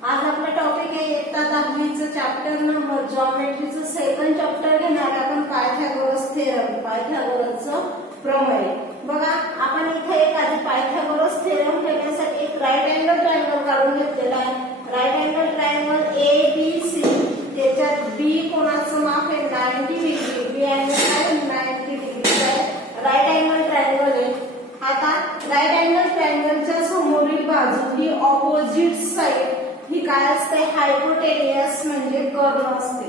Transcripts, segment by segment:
आज आपला टॉपिक आहे इयत्ता 10वीचं चॅप्टर नंबर जॉमेट्रीचं सेकंड चॅप्टर घेणार आपण पायथागोरस थेरम, पायथागोरसचं प्रमेय। बघा आपण इथे एक आधी पायथागोरस थेरम घेण्यासाठी एक राईट अँगल ट्रायंगल काढून घेतलेला आहे। राईट अँगल ट्रायंगल ABC, त्याच्यात B कोणाचं माप आहे 90 डिग्री, B अँगल आहे 90 डिग्री आहे, राईट अँगल ट्रायंगल आहे। आता राईट अँगल ट्रायंगलच्या समोरील बाजू ही ऑपोजिट साइड ही काय असते हायपोटेनियस म्हणजे कर्ण असते।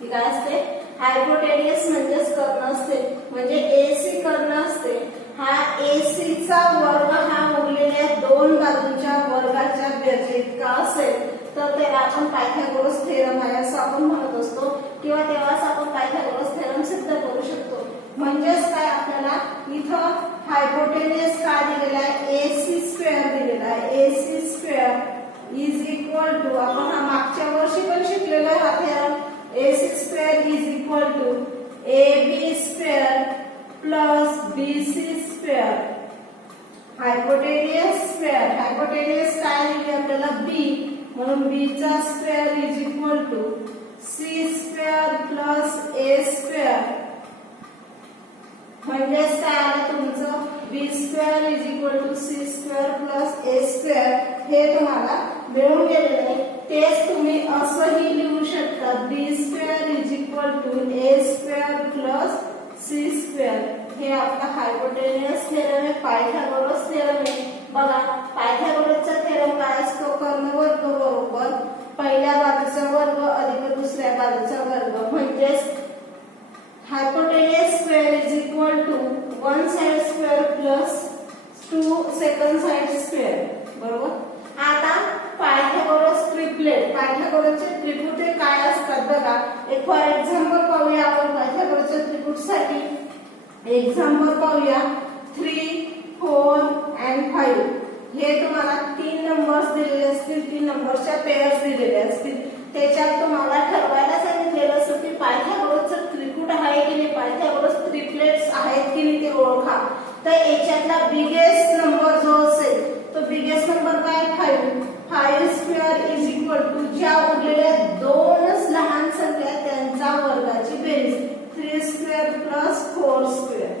ही काय असते हायपोटेनियस म्हणजेच कर्ण असते, म्हणजे AC कर्ण असते। हा AC चा वर्ग हा उरलेल्या दोन बाजूच्या वर्गाच्या बेरजे इतका असेल तर त्याला आपण पायथागोरस थेरम आहे असं आपण म्हणत असतो, किंवा तेव्हाच आपण पायथागोरस थेरम सिद्ध करू शकतो। म्हणजेच काय आपल्याला इथं हायपोटेनियस काय दिलेला आहे AC स्क्वेअर दिलेला आहे। AC square is equal to, आपण हा मागच्या वर्षी पण शिकलेला आहे हा theorem, AC square is equal to AB square plus BC square hypotenuse square. Hypotenuse काय दिली आपल्याला B, म्हणून B चा square is equal to C square plus A square, म्हणजेच काय आलं तुमचं B square is equal to C square plus A square हे तुम्हाला मिळून गेलेलं आहे। तेच तुम्ही असंही लिहू शकता B square is equal to A square plus C square. हे आपला हायपोटेनियस थेरम आहे, पायथागोरस थेरम आहे। बघा पायथागोरसचा थेरम काय असतो, कर्णवर्ग बरोबर पहिल्या बाजूचा वर्ग अधिक दुसऱ्या बाजूचा वर्ग, म्हणजेच hypotenuse square is equal to one side square plus two second side square, बरोबर। आता पायथागोरस ट्रिपलेट, पायथागोरसचे त्रिपुट काय असतात बघा। एक फॉर एक्झाम्पल पाहूया आपण पायथागोरसच्या त्रिपुटसाठी। एक्झाम्पल पाहूया 3, 4 and 5। हे तुम्हाला 3 नंबर्स दिलेले असतील, 3 नंबरच्या पेअर्स दिलेले असतील। त्याच्यात तुम्हाला ठरवायला सांगितलेलं असतं की पायथागोरसचं त्रिपुट आहे की नाही, पायथागोरस ट्रिपलेट्स आहेत की नाही ते ओळखा। तर याच्यातला बिगेस्ट नंबर जो असेल तो बिगेस्ट नंबर काय 5। 5 स्क्वेअर इज इक्वल टू ज्या उरलेल्या दोनच लहान संख्या त्यांचा वर्गाची बेरीज 3 स्क्वेअर प्लस 4 स्क्वेअर।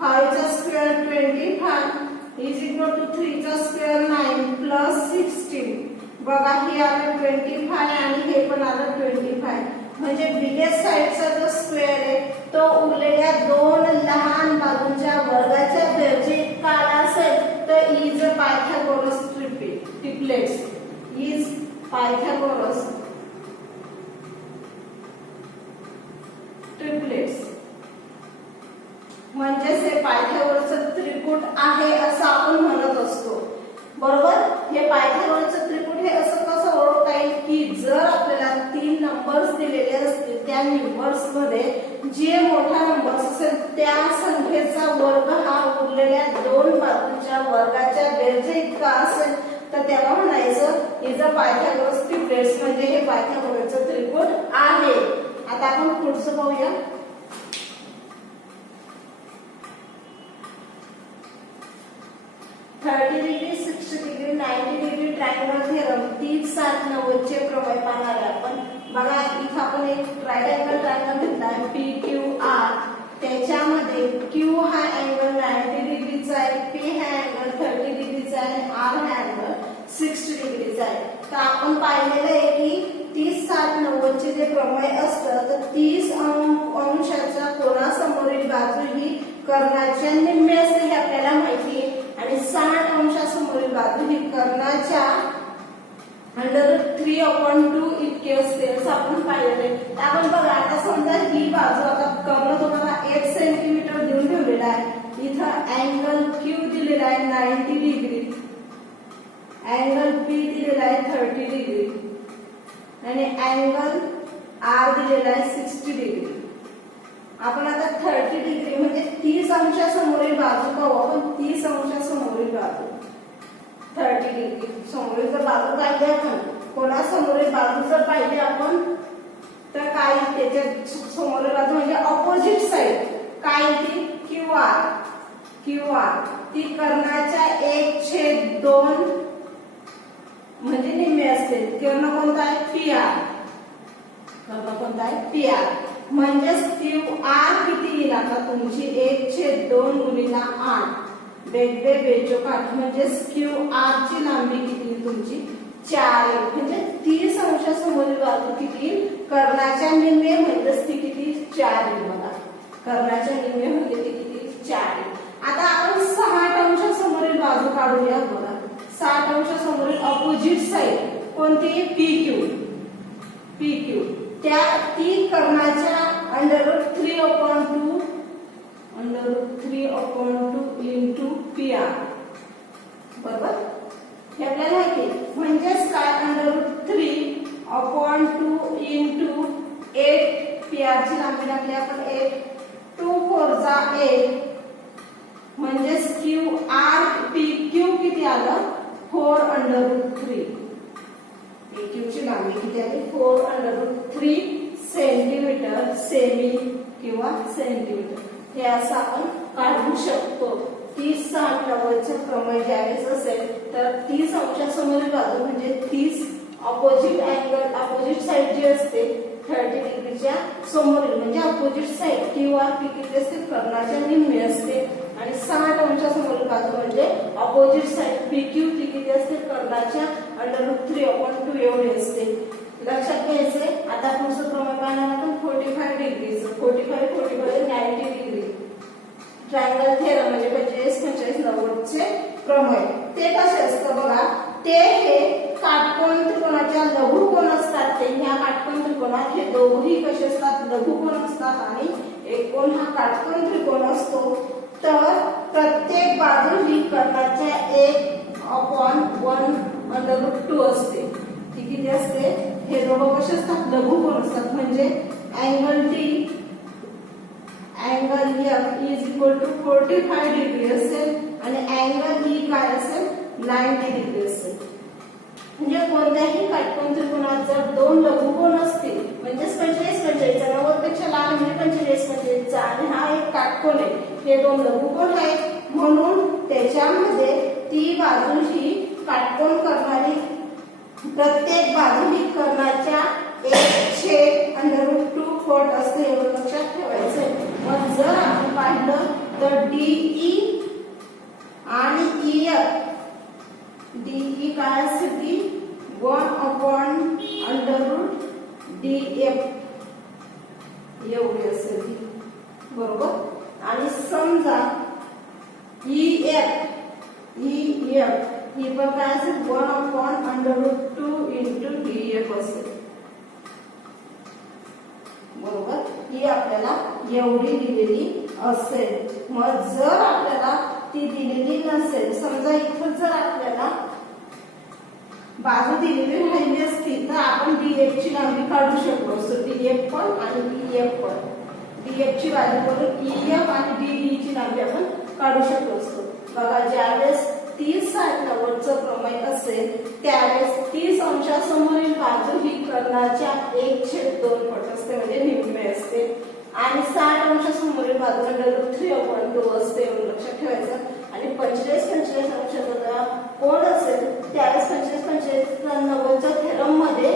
5 चा स्क्वेअर 25 इज इक्वल टू 3 चा स्क्वेअर 9 प्लस 16। बघा हे आलं 25 आणि हे पण आलं 25, म्हणजे बिगेस्ट साइडचा जो स्क्वेअर आहे तो उरलेल्या दोन लहान बाजूच्या वर्गाच्या बेरजे इतका आला असेल तर is Pythagoras triplets, is Pythagoras triplets, म्हणजेच हे पायथागोरसचं त्रिपुट आहे असं आपण म्हणत असतो, बरोबर। हे पायथागोरसचं त्रिपुट हे असं कसं ओळखता येईल की जर आपल्याला 3 नंबर्स दिलेले असतील, त्या नंबर्स मध्ये जे मोठा नंबर असेल त्या संख्येचा वर्ग हा उरलेल्या दोन बाजूच्या वर्गाच्या बेरजे इतका असेल तर तेव्हा म्हणायचं इज अ पायथागोरस ट्रिपलेट्स, म्हणजे हे पायथागोरसचं त्रिपुट आहे। आता आपण पुढचं पाहूया। Degree 60 degree 90 degree triangle theorem 30, 60, 90 चे प्रमेय पाहणार आहे आपण। बघा इथं आपण एक राईट अँगल ट्रायंगल घेतलाय PQR, त्याच्यामध्ये Q हा अँगल 90 डिग्रीचा आहे, P हा अँगल 30 डिग्रीचा आहे, R हा अँगल 60 डिग्रीचा आहे। तर आपण पाहिलेलं आहे की 30, 60, 90 चे जे प्रमेय असतं तर 30 अंशाच्या कोनासमोरील बाजू ही कर्णाच्या निम्मे असते हे आपल्याला माहिती आहे, आणि 60 अंशासमोरील बाजू ही कर्णाच्या √3/2 इतके असते असं आपण पाहिलेले। आपण बघा आता समजा ही बाजू, आता कर्ण तुम्हाला 1 सेंटीमीटर देऊन ठेवलेला आहे, इथं अँगल Q दिलेला आहे 90 डिग्री, अँगल P दिलेला आहे 30 डिग्री आणि अँगल R दिलेला आहे 60 डिग्री। आपण आता 30 डिग्री म्हणजे 30 अंशासमोरील बाजू पाहू आपण। 30 अंशासमोरील बाजू डिग्री. समोरील जर बाजू पाहिली आपण, कोणा समोरील बाजू जर पाहिली आपण, तर काय त्याच्या समोरील बाजू म्हणजे ऑपोजिट साइड काय ती QR ती कर्णाच्या 1/2 म्हणजे निम्मे असते. कर्ण कोणता आहे PR. कर्ण कोणता आहे PR. म्हणजेच QR किती येईल आता तुमची 1/2 गुणिला 8 बेगबे बेचोक 8 म्हणजेच QR ची लांबी किती येईल तुमची 4 येईल. म्हणजे 30 अंशासमोरील बाजू किती येईल कर्णाच्या निम्मे म्हणजेच ती किती 4 येईल. बघा कर्णाच्या निम्मे म्हणजे ती किती 4 येईल. आता आपण 60 अंशासमोरील बाजू काढूया. बघा 60 अंशासमोरील ऑपोजिट साइड कोणती PQ त्या ती कर्णाच्या √3/2 इंटू PR बरोबर. हे आपल्याला माहिती म्हणजेच काय √3/2 इंटू 8 PR ची लांबी टाकली आपण 8 2 4 जा 8 म्हणजेच PQ किती आलं 4√3. PQ ची लांबी किती आली 4√3 सेंटीमीटर सेमी किंवा सेंटीमीटर. हे असं आपण काढू शकतो. 30 60 90 प्रमेय ज्यावेळेस असेल तर 30 अंशासमोरील बाजू म्हणजे 30 ऑपोजिट साइड जी असते 30 डिग्रीच्या समोरील म्हणजे ऑपोजिट साइड QR किती असते कर्णाच्या निम्मे असते. आणि 60 अंशासमोरील बाजू म्हणजे ऑपोजिट साइड PQ किती असते कर्णाच्या √3/2 एवढी असते. लक्षात घ्यायचे. आता पुढचं प्रमेय पाहणार आपण 45 डिग्रीचं. 45 90 डिग्री ट्रायंगल थेरम म्हणजे 45 45 90 चे प्रमेय. ते कसे असतं बघा. ते हे काटकोन त्रिकोणाच्या लघुकोन असतात. ते ह्या काटकोन त्रिकोणात हे दोघही कसे असतात लघुकोन असतात आणि एक कोन हा काटकोन त्रिकोण असतो. तर प्रत्येक बाजू ही कर्णाच्या 1/1√2 असते. ती किती असते हे दोघं कसे असतात लघुकोन असतात. म्हणजे angle F is equal to 45 degree असेल आणि अँगल E काय असेल 90 डिग्री असेल. म्हणजे कोणत्याही काटकोन त्रिकोणात जर दोन लघुकोन असतील म्हणजे 45 45 90 पेक्षा लहान म्हणजे 45 45 आणि हा एक काटकोन आहे. हे दोन लघुकोन आहेत म्हणून त्याच्यामध्ये ती बाजू ही काटकोन करणारी प्रत्येक बाजू ही कर्णाच्या 1/√2 पट असते. एवढं लक्षात ठेवायचं. मग जर आपण पाहिलं तर DE आणि DE काय असते ती 1/√DF एवढी असेल ती बरोबर. आणि समजा EF ही पण काय असेल 1/√2 इंटू DF असेल बरोबर. ही आपल्याला एवढी दिलेली असेल. मग जर आपल्याला ती दिलेली नसेल समजा इथं जर आपल्याला बाजू दिलेली राहिली असती तर आपण DF ची लांबी काढू शकलो असतो. DF पण आणि EF पण. DF ची बाजू करून EF आणि DE ची लांबी आपण काढू शकलो असतो. बघा ज्यावेळेस 30 60 90 प्रमेय असेल त्यावेळेस 30 अंशासमोरील बाजू ही कर्णाच्या 1/2 पट असते म्हणजे निम्मे असते. आणि 60 अंशासमोरील बाजू √3/2 असते. एवढं लक्षात ठेवायचं. आणि 45 45 अंशाचा कोण असेल त्यावेळेस 45 45 90 थेरम मध्ये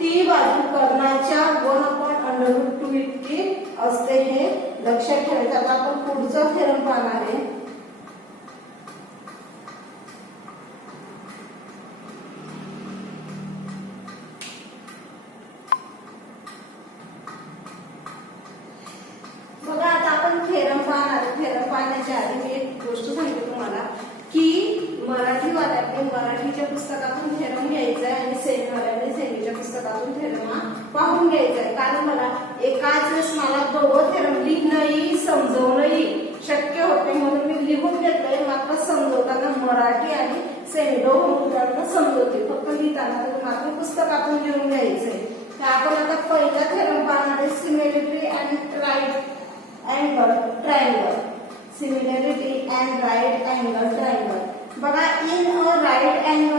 ती बाजू कर्णाच्या 1/√2 इतकी असते. हे लक्षात ठेवायचं. आता आपण पुढचा थेरम पाहणार आहे. थेरम पाहण्याच्या आधी मी एक गोष्ट सांगते तुम्हाला की मराठीवाल्यांनी मराठीच्या पुस्तकातून थेरम घ्यायचा आहे आणि सेमीवाल्यांनी सेमीच्या पुस्तकातून थेरम पाहून घ्यायचा आहे. कारण मला एकाच वेळेस मला दोघं थेरम लिहिणंही समजवणंही शक्य होते म्हणून मी लिहून घेतलंय. मात्र समजवताना मराठी आणि सेमी दोघं मुद्द्यांना समजवते. फक्त लिहिताना तर तुम्हाला पुस्तकातून घेऊन घ्यायचंय. तर आपण आता पहिला थेरम पाहणार आहे similarity and right angle triangle. Similarity and right angle triangle. बघा in a right angle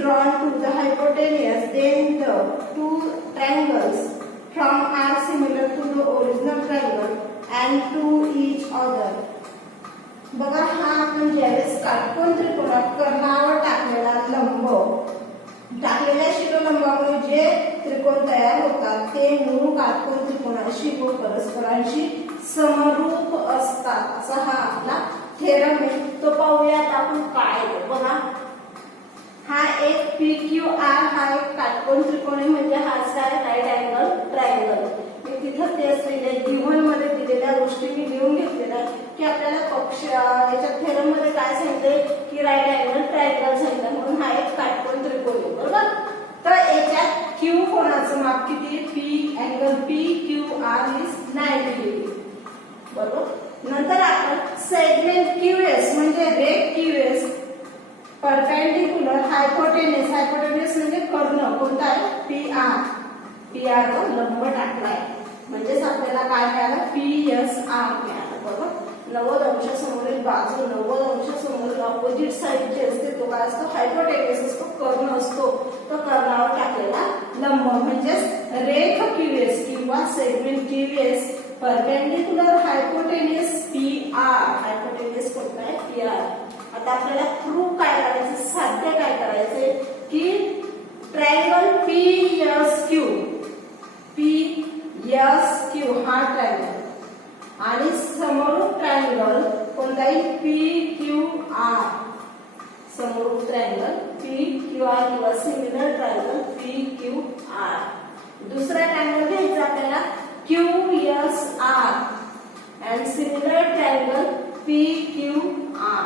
drawn to the hypotenuse, then the two triangles from are similar to the original triangle and to each other. बघा हा आपण ज्यावेळेस काटकोन त्रिकोणात कर्णावर टाकलेला लंब टाकलेल्या शिरोलंबामुळे जे त्रिकोण तयार होतात ते मूळ काटकोन त्रिकोणाशी व परस्परांशी समरूप असतात असा हा आपला थेरम आहे. तो पाहूयात आपण काय बघा. हा एक PQR हा एक काटकोन त्रिकोण आहे म्हणजे हाच काय राईट अँगल ट्रायंगल. मी तिथं तेच लिहिले गिव्हन मध्ये दिलेल्या गोष्टी मी लिहून घेतलेल्या की आपल्याला पक्ष याच्या थेरम मध्ये काय सांगितले की राईट अँगल ट्रायंगल सांगितलं म्हणून हा एक काटकोन त्रिकोण आहे बरोबर. तर याच्यात Q कोणाचं माप किती P angle PQR is 90 degree बरोबर. नंतर आपण सेगमेंट QS म्हणजे रेट QS परपेंडिक्युलर हायपोटेन्यूस हायपोटेन्यूस म्हणजे कर्ण कोणता आहे PR वर लंब टाकलाय म्हणजेच आपल्याला काय मिळालं PSR मिळालं बरोबर. 90 अंशासमोरील बाजू 90 अंशासमोरील ऑपोजिट साइड जे असते तो काय असतो हायपोटेन्यूस असतो कर्ण असतो. तो कर्णावर टाकलेला लंब म्हणजेच रेख QS किंवा सेगमेंट QS परपेंडिक्युलर हायपोटेन्यूस PR हायपोटेन्यूस कोणता आहे PR. आता आपल्याला प्रूव्ह काय करायचं साध्य काय करायचे की ट्रायंगल PSQ हा ट्रायंगल आणि समरूप ट्रायंगल कोणताही PQR समरूप ट्रायंगल PQR किंवा सिमिलर ट्रायंगल PQR. दुसरा ट्रायंगल घ्यायचा आपल्याला QSR and similar triangle PQR.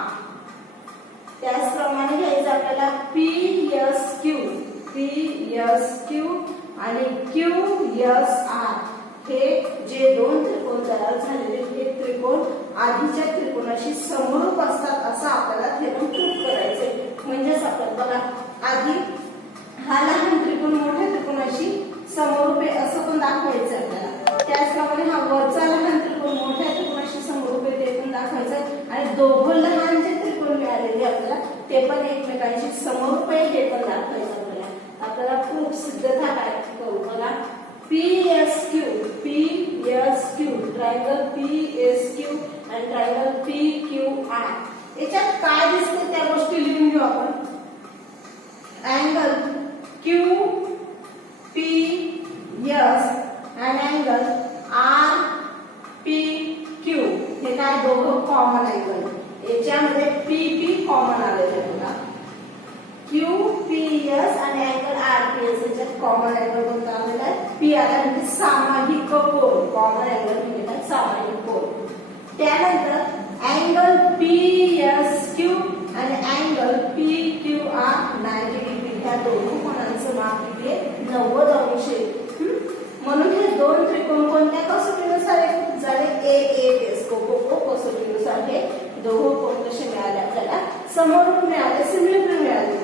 त्याचप्रमाणे घ्यायचं आपल्याला PSQ आणि QSR. हे जे दोन त्रिकोण तयार झालेले हे त्रिकोण आधीच्या त्रिकोणाशी समरूप असतात असं आपल्याला थेरम प्रूव्ह करायचे. म्हणजेच आपण बघा आधी हा लहान त्रिकोण मोठ्या त्रिकोणाशी समरूप आहे असं पण दाखवायचं आपल्याला. त्याचप्रमाणे हा वरचा लहान त्रिकोण मोठ्या त्रिकोणाशी समरूप आहे ते पण दाखवायचं आणि दोघं लहान जे त्रिकोण मिळालेले आपल्याला ते पण एकमेकांशी समरूप आहे हे पण दाखवायचं आपल्याला. आपल्याला प्रूफ सिद्धता काय करू बघा. PSQ ट्रायंगल PSQ आणि ट्रायंगल PQR. याच्यात काय दिसते त्या गोष्टी लिहून घेऊ आपण. अँगल QPS आणि अँगल RPQ हे काय दोघं कॉमन अँगल. याच्यामध्ये PP कॉमन आलेलं आहे बघा. QPS आणि अँगल RPS याच्यात कॉमन अँगल कोणता आलेला आहे PR म्हणजे सामायिक कोन. कॉमन अँगल म्हणजे काय सामायिक कोन. त्यानंतर अँगल PSQ आणि अँगल PQR 90 डिग्री. ह्या दोन्ही कोणांचं माप किती आहे 90 अंश आहे. म्हणून हे दोन त्रिकोण कोणत्या कसोटीनुसार झाले AA टेस्को कसोटीनुसार हे दोघं कोण कसे मिळाले आपल्याला समरूप मिळाले सिमिलर मिळाले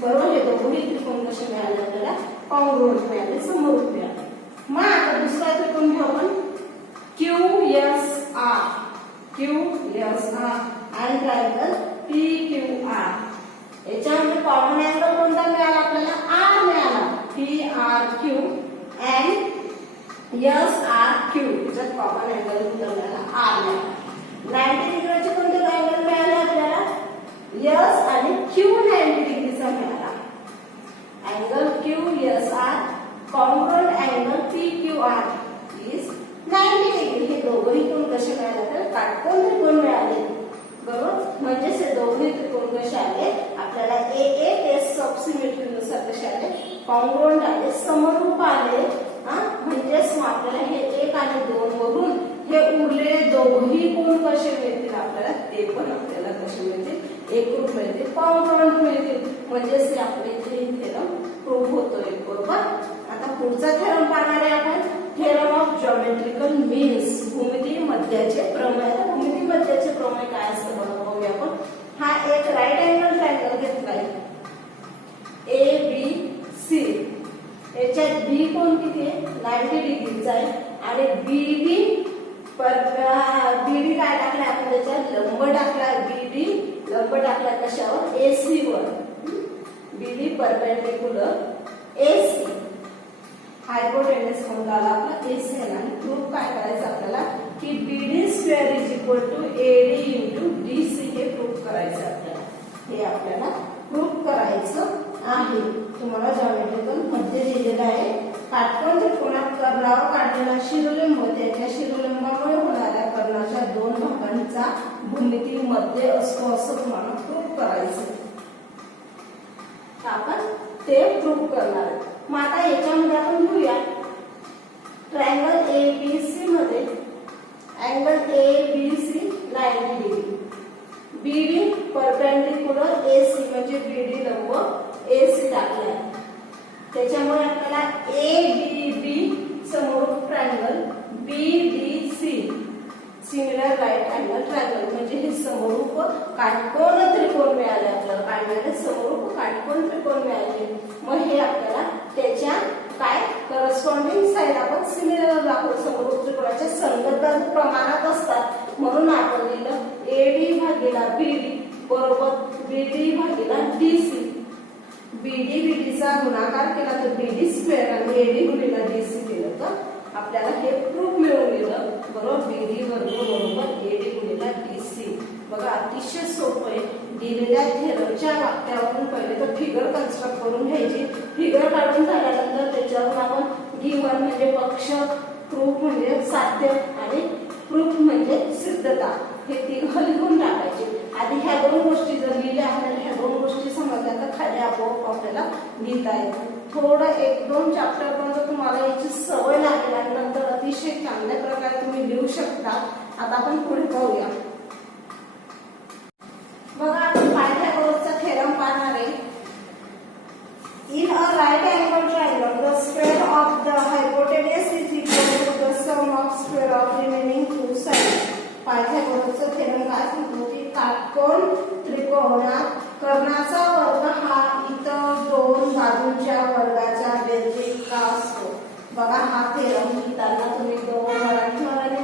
बरोबर. हे दोघंही त्रिकोण कसे मिळाले आपल्याला कॉन्ग्रुएंट मिळाले समरूप मिळाले. मग आता दुसरा त्रिकोण घेऊ आपण QSR आणि ट्रायंगल PQR. याच्यामध्ये कॉमन अँगल कोणता मिळाला आपल्याला R मिळाला PRQ and SRQ. याच्यात कॉमन अँगल कोणता मिळाला R मिळाला. 90 डिग्रीचे कोणते अँगल मिळाले आपल्याला S आणि Q 90 डिग्रीचा मिळाला. Angle QSR congruent angle PQR is 90 degree. हे दोघंही कोण कसे मिळाले तर काटकोन त्रिकोण मिळाले बरोबर. म्हणजे हे दोन्ही त्रिकोण कसे आले आपल्याला AA टेस्ट ऑफ सिमेट्रीनुसार कसे आले कॉन्ग्रुएंट आले समरूप आले. म्हणजेच आपल्याला हे 1 आणि 2 वरून हे उरलेले दोघही कोण कसे मिळतील आपल्याला ते पण आपल्याला कसे मिळतील एकरूप मिळतील कॉन्ग्रुएंट मिळतील. म्हणजेच आपले इथे थेरम प्रूव्ह होतोय बरोबर. आता पुढचा थेरम पाहणार आहे आपण थेरम ऑफ जॉमेट्रिकल मीन्स भूमिती मध्याचे प्रमेय. भूमिती मध्याचे प्रमेय काय असतं बघूया आपण. हा एक राईट अँगल ट्रायंगल घेतलाय ABC. याच्यात B कोण किती आहे 90 डिग्रीचा आहे आणि BD काय टाकलाय आपण त्याच्यात लंब टाकलाय BD लंब टाकलाय कशावर AC वर. BD BD perpendicular AC. हायपोटेन्यूस कोण आला आपला AC आहे आणि प्रूफ काय करायचं आपल्याला की BD square is equal to AD into DC हे प्रूफ करायचं आपल्याला. हे आपल्याला प्रूफ करायचं आहे. तुम्हाला जॉमेट्रिकल मध्ये दिलेलं आहे. काटकोन त्रिकोणात कर्णावर काढलेला शिरोलिंब त्याच्या शिरोलिंबामुळे होणाऱ्या कर्णाच्या दोन भागांचा भूमिती मध्ये असतो असं तुम्हाला प्रूफ करायचं. आपण ते प्रूफ करणार आहे. मग आता याच्यामध्ये आपण घेऊया ट्रायंगल ABC मध्ये angle ABC 90 degree, BD perpendicular AC म्हणजे BD लंब AC टाकलाय. त्याच्यामुळे आपल्याला ABB समरूप triangle, BDC similar right angle triangle म्हणजे हे समरूप काटकोन त्रिकोण मिळाले. आपल्याला काय मिळाले समरूप काटकोन त्रिकोण मिळाले. मग हे आपल्याला त्याच्या काय करस्पॉन्डिंग साइड आपण सिमिलर दाखवू. समरूप त्रिकोणाच्या संगत बाजू प्रमाणात असतात म्हणून आपण लिहिलं AD भागिला BD बरोबर BD भागिला DC. BD चा गुणाकार केला तर BD स्क्वेअर आणि AD गुणिला DC केलं तर आपल्याला हे प्रूफ मिळून गेलं. बरोबर BD वर्ग बरोबर AD गुणिला DC. बघा अतिशय सोपं आहे. दिलेल्या थेरमच्या वाक्यावरून पहिले तर फिगर कन्स्ट्रक्ट करून घ्यायची. फिगर काढून झाल्यानंतर त्याच्यावर आपण गिवन म्हणजे पक्ष, प्रूफ म्हणजे साध्य आणि प्रूफ म्हणजे सिद्धता हे तिघं लिहून टाकायचे. आधी ह्या दोन गोष्टी जर लिहिल्या आणि ह्या दोन गोष्टी समजल्या तर खाली आपोआप आपल्याला लिहिता येतं. थोडं 1-2 चॅप्टर पर्यंत तुम्हाला याची सवय लागेल आणि नंतर अतिशय चांगल्या प्रकारे तुम्ही लिहू शकता. आता आपण पुढे पाहूया. बघा आपण पायथागोरसचा थेरम पाहणार आहे. In a right angle triangle the square of the hypotenuse is equal to the sum of square of remaining two sides. पायथागोरसचा थेरम काय सांगतो की काटकोन त्रिकोणात कर्णाचा वर्ग हा इतर दोन बाजूंच्या वर्गाच्या बेरजे इतका असतो. बघा हा थेरम लिहिताना तुम्ही दोन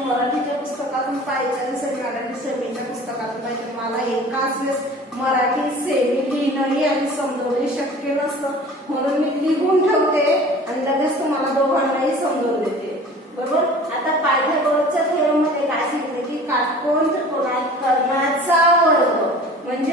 मराठीच्या पुस्तकातून पाहिजे आणि मराठी सेमीच्या पुस्तकातून पाहिजे. मला एकाच वेळेस मराठी सेमी लिहिणंही आणि समजवणे शक्य नसतं म्हणून मी लिहून ठेवते आणि लगेच तुम्हाला दोघांनाही समजवून देते. बरोबर. आता पायथागोरसच्या थेरम मध्ये काय सांगितलं की काटकोन त्रिकोणात कर्णाचा वर्ग म्हणजे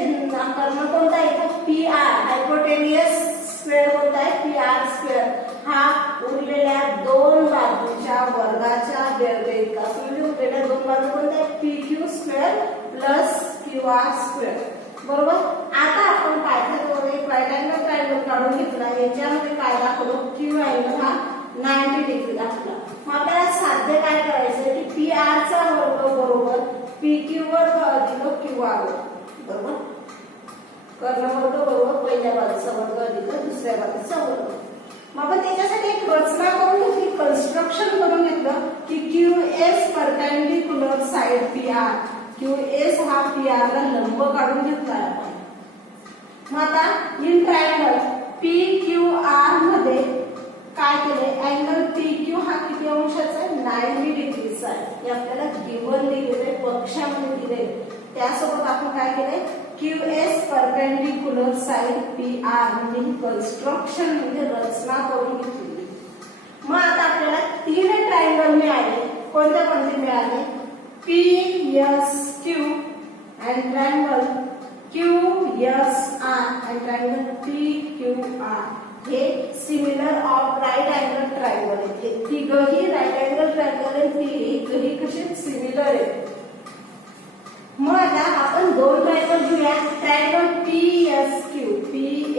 कर्ण कोणता इथं PR हायपोटेन्यूस स्क्वेअर कोणता आहे PR स्क्वेअर हा उरलेल्या दोन बाजूच्या वर्गाच्या बेरजे इतका म्हणजे उरलेल्या दोन बाजू कोणत्या PQ square plus QR square. बरोबर. आता आपण पायथागोरस एक राईट अँगल ट्रायंगल काढून घेतला. याच्यामध्ये काय दाखवलं Q अँगल हा 90 डिग्री दाखवला. मग आपल्याला साध्य काय करायचं की PR चा वर्ग बरोबर PQ वर्ग अधिक QR वर्ग. बरोबर. कर्ण वर्ग बरोबर पहिल्या बाजूचा वर्ग अधिक दुसऱ्या बाजूचा वर्ग. मग आपण त्याच्यासाठी एक रचना करून घेतली, कन्स्ट्रक्शन करून घेतलं की QS perpendicular side PR. QS हा PR ला लंब काढून घेतला आपण. मग आता इन ट्रायंगल PQR मध्ये काय केले अँगल PQ हा किती अंशाचा आहे 90 डिग्रीचा आहे. हे आपल्याला गिवन दिलेले पक्षामध्ये दिले. त्यासोबत आपण काय केले QS परपेंडिकुलर साइड PR म्हणजे कन्स्ट्रक्शन म्हणजे रचना करून घेतली. मग आता आपल्याला 3 ट्रायंगल मिळाले. कोणते कोणते मिळाले PSQ and triangle QSR and triangle PQR. हे similar of right angle triangle आहेत. हे तिघही राईट अँगल ट्रायंगल आहेत. तिघही कसे सिमिलर आहेत. मग आता आपण दोन ट्रायंगल घेऊया. Triangle PSQ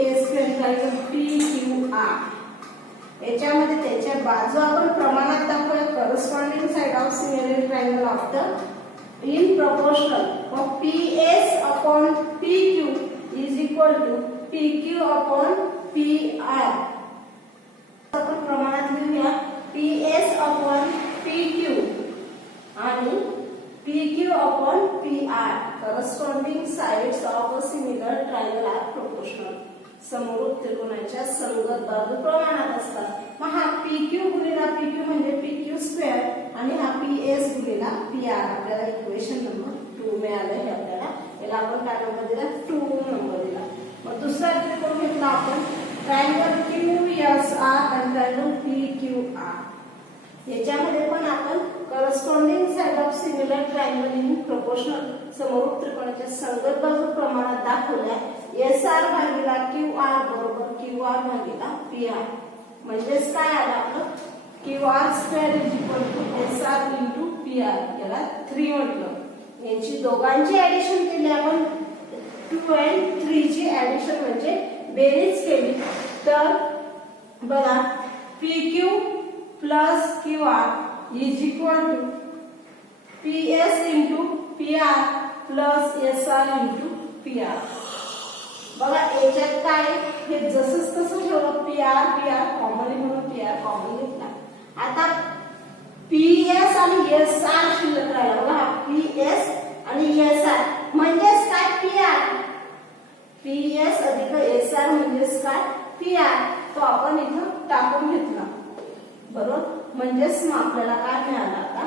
and triangle PQR. याच्यामध्ये त्याच्या बाजू आपण प्रमाणात दाखवूया. Corresponding side of similar triangle of the in proportional. मग PS upon PQ is equal to PQ upon PR. आपण प्रमाणात लिहूया PS अपॉन PQ आणि PQ upon PR. Corresponding sides of a similar triangle are proportional. समरूप त्रिकोणाच्या संगत बाजू प्रमाणात असतात. मग हा PQ गुणिला PQ म्हणजे PQ स्क्वेअर आणि हा PS गुणिला PR. आपल्याला इक्वेशन नंबर 2 मिळालं. हे आपल्याला याला आपण काय नंबर दिला 2 नंबर दिला. मग दुसरा त्रिकोण घेतला आपण ट्रायंगल QSR आणि ट्रायंगल PQR. याच्यामध्ये पण आपण corresponding side of similar triangle in proportional समरूप त्रिकोणाच्या संगत बाजू प्रमाणात दाखवल्या. SR भागिला QR बरोबर QR भागिला PR. म्हणजेच काय आलं आपलं QR square is equal to SR into PR. याला 3 म्हटलं. याची दोघांची ऍडिशन केली आपण 2 आणि 3 ची ऍडिशन म्हणजे बेरीज केली तर बघा PQ plus QR is equal to PS into PR plus SR into PR. बघा याच्यात काय हे जसंच तसं ठेवलं PR कॉमन म्हणून PR कॉमन घेतला. आता PS आणि SR शिल्लक राहिला. बघा PS आणि SR म्हणजेच काय PS अधिक SR म्हणजेच काय PR. तो आपण इथं टाकून घेतला बरोबर. म्हणजेच मग आपल्याला काय मिळालं आता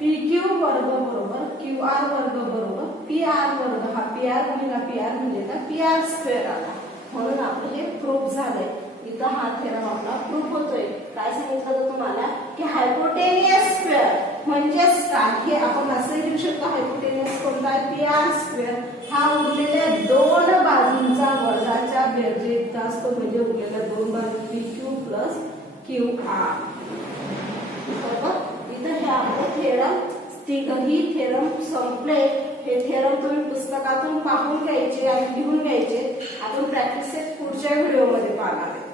PQ वर्ग बरोबर QR वर्ग बरोबर PR वर्ग. हा PR गुणिला PR म्हणजे काय PR स्क्वेअर आला. म्हणून आपलं हे प्रूफ झालंय. इथं हा थेरम आपला प्रूफ होतोय. काय सांगितलं होतं तुम्हाला की हायपोटेनियस स्क्वेअर म्हणजेच काय हे आपण असं लिहू शकतो. हायपोटेनियस कोणता आहे PR स्क्वेअर. हा उरलेल्या दोन बाजूंचा वर्गाच्या बेरजे इतका असतो. म्हणजे उरलेल्या दोन बाजू PQ प्लस QR बरोबर. इथं हे आपलं थेरम तिघही थेरम संपले. हे थेरम तुम्ही पुस्तकातून पाहून घ्यायचे आणि लिहून घ्यायचे. आपण प्रॅक्टिस पुढच्या व्हिडिओमध्ये पाहणार आहे.